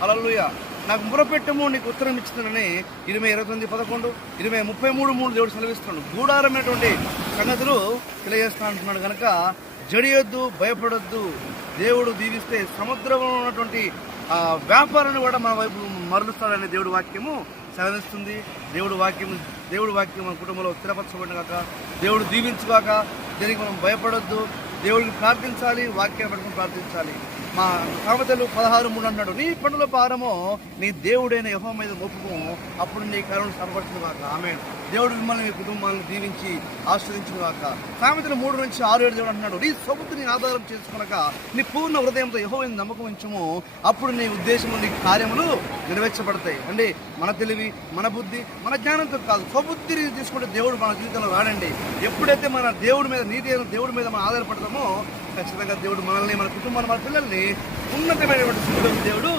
హల్లెలూయా. నాకు మొరపెట్టము నీకు ఉత్తరం ఇచ్చిందని ఇరవై 29:11, 33:3 దేవుడు సెలవిస్తున్నాడు. గూఢారమైనటువంటి సంగతులు తెలియజేస్తా అంటున్నాడు కనుక జడియొద్దు, భయపడొద్దు. దేవుడు దీవిస్తే సముద్రంలో ఉన్నటువంటి వ్యాపారాన్ని కూడా మన వైపు మరలుస్తాడనే దేవుడి వాక్యము సెలవిస్తుంది. దేవుడి వాక్యం మన కుటుంబంలో స్థిరపరచబడిన కాక, దేవుడు దీవించుగాక. దీనికి మనం భయపడొద్దు, దేవుడికి ప్రార్థించాలి, వాక్యాన్ని పట్టుకుని ప్రార్థించాలి. మా సామెతలు 16:3 అంటున్నాడు, నీ పనుల భారమో నీ దేవుడైన యెహోవా మీద మోపుము, అప్పుడు నీ కరుణ సరపరచును గాక. ఆమేన్. దేవుడు మిమ్మల్ని మీ కుటుంబాలను దీవించి ఆశ్రదించును గాక. సామెతలు 3-6-7 దేవుడు అంటున్నాడు, నీ సొబుతుని ఆధారం చేసుకునక నీ పూర్ణ హృదయంతో యెహోవా నమ్మకం ఉంచుము, అప్పుడు నీ ఉద్దేశము నీ కార్యములు నెరవేర్చబడతాయి. అంటే మన తెలివి, మన బుద్ధి, మన జ్ఞానంతో కాదు, స్వబుద్ధిని తీసుకుంటే దేవుడు మన జీవితంలో వాడండి. ఎప్పుడైతే మన దేవుడి మీద, నీతి అయిన దేవుడి మీద మనం ఆధారపడతామో ఖచ్చితంగా దేవుడు మనల్ని, మన కుటుంబాన్ని, మన పిల్లల్ని ఉన్నతమైనటువంటి స్థితిలో దేవుడు